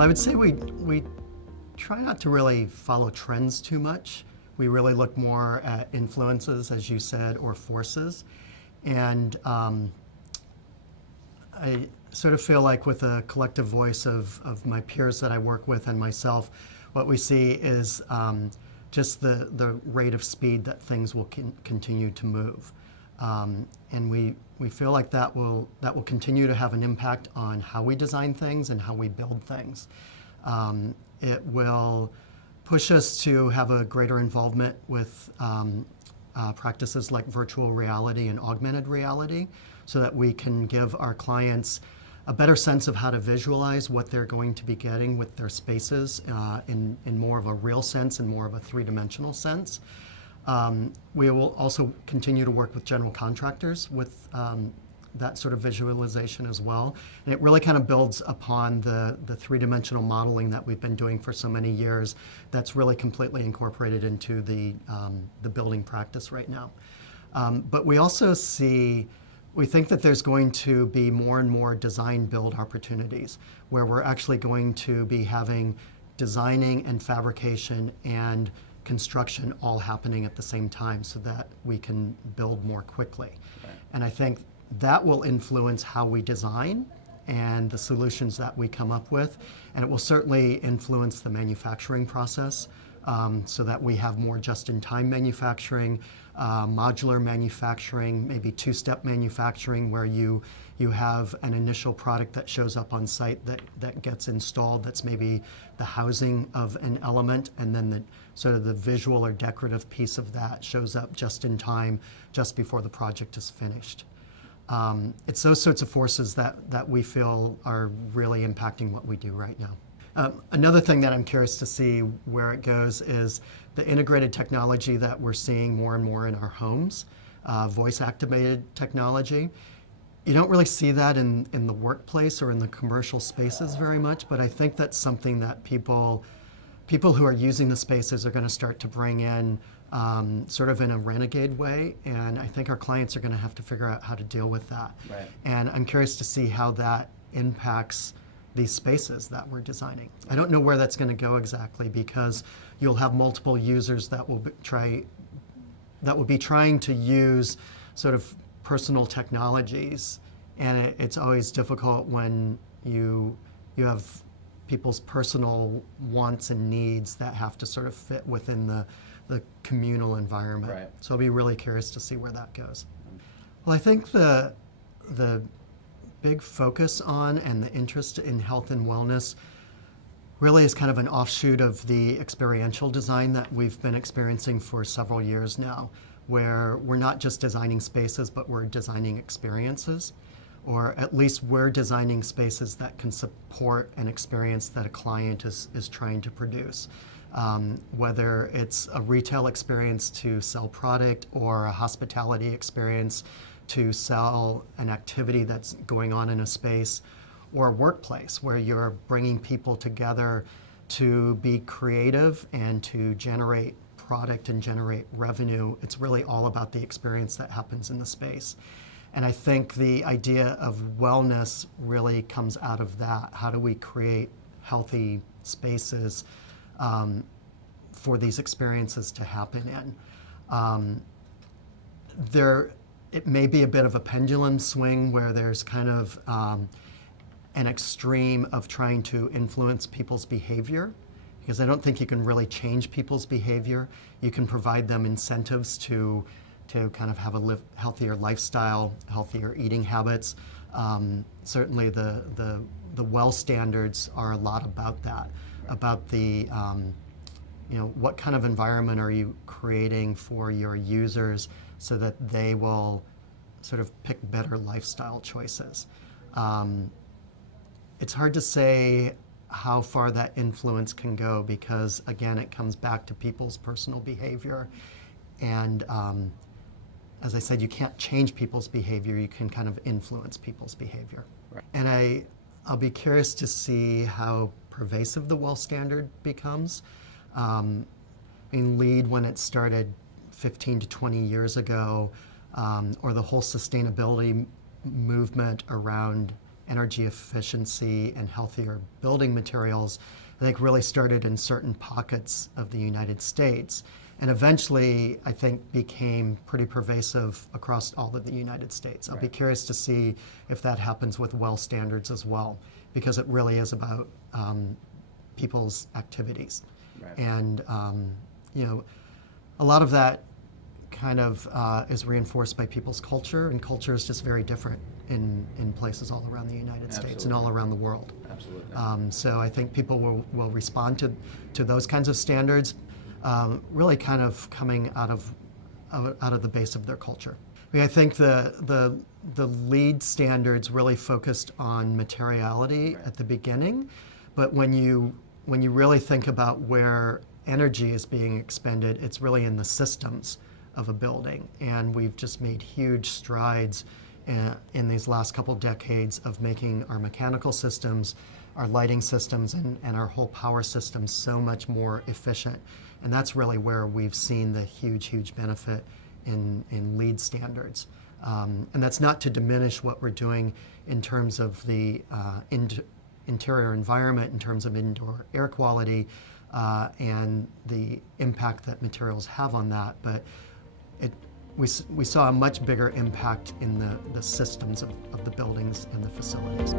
Well, I would say we try not to really follow trends too much. We really look more at influences, as you said, or forces. And I sort of feel like with a collective voice of my peers that I work with and myself, what we see is just the rate of speed that things will continue to move. And we feel like that will continue to have an impact on how we design things and how we build things. It will push us to have a greater involvement with practices like virtual reality and augmented reality so that we can give our clients a better sense of how to visualize what they're going to be getting with their spaces in more of a real sense and more of a three-dimensional sense. We will also continue to work with general contractors with that sort of visualization as well. And it really kind of builds upon the three-dimensional modeling that we've been doing for so many years that's really completely incorporated into the building practice right now. But we also we think that there's going to be more and more design-build opportunities where we're actually going to be having designing and fabrication and construction all happening at the same time so that we can build more quickly. Right. And I think that will influence how we design and the solutions that we come up with. And it will certainly influence the manufacturing process so that we have more just-in-time manufacturing, modular manufacturing, maybe two-step manufacturing where you have an initial product that shows up on site that gets installed, that's maybe the housing of an element, and then the sort of the visual or decorative piece of that shows up just in time, just before the project is finished. It's those sorts of forces that we feel are really impacting what we do right now. Another thing that I'm curious to see where it goes is the integrated technology that we're seeing more and more in our homes, voice-activated technology. You don't really see that in the workplace or in the commercial spaces very much, but I think that's something that people who are using the spaces are going to start to bring in sort of in a renegade way, and I think our clients are going to have to figure out how to deal with that. Right. And I'm curious to see how that impacts these spaces that we're designing. I don't know where that's going to go exactly because you'll have multiple users that will be trying to use sort of personal technologies, and it's always difficult when you have people's personal wants and needs that have to sort of fit within the communal environment. Right. So I'll be really curious to see where that goes. Well, I think the big focus on and the interest in health and wellness really is kind of an offshoot of the experiential design that we've been experiencing for several years now, where we're not just designing spaces, but we're designing experiences, or at least we're designing spaces that can support an experience that a client is trying to produce. Whether it's a retail experience to sell product or a hospitality experience to sell an activity that's going on in a space, or a workplace where you're bringing people together to be creative and to generate product and generate revenue. It's really all about the experience that happens in the space. And I think the idea of wellness really comes out of that. How do we create healthy spaces for these experiences to happen in? It may be a bit of a pendulum swing where there's kind of an extreme of trying to influence people's behavior, because I don't think you can really change people's behavior. You can provide them incentives to kind of have a healthier lifestyle, healthier eating habits. Certainly the well standards are a lot about that, about the what kind of environment are you creating for your users so that they will sort of pick better lifestyle choices. It's hard to say how far that influence can go because, again, it comes back to people's personal behavior. And as I said, you can't change people's behavior, you can kind of influence people's behavior. Right. And I'll be curious to see how pervasive the WELL standard becomes. LEED, when it started 15 to 20 years ago, or the whole sustainability movement around energy efficiency and healthier building materials, I think really started in certain pockets of the United States, and eventually I think became pretty pervasive across all of the United States. I'll be curious to see if that happens with well standards as well, because it really is about people's activities. And you know, a lot of that kind of is reinforced by people's culture, and culture is just very different in places all around the United States and all around the world. Absolutely. So I think people will respond to those kinds of standards, really kind of coming out of the base of their culture. I mean, I think the LEED standards really focused on materiality at the beginning, but when you really think about where energy is being expended, it's really in the systems of a building. And we've just made huge strides in these last couple decades of making our mechanical systems, our lighting systems, and our whole power system so much more efficient. And that's really where we've seen the huge benefit in LEED standards. And that's not to diminish what we're doing in terms of the interior environment, in terms of indoor air quality, and the impact that materials have on that, but we saw a much bigger impact in the systems of the buildings and the facilities.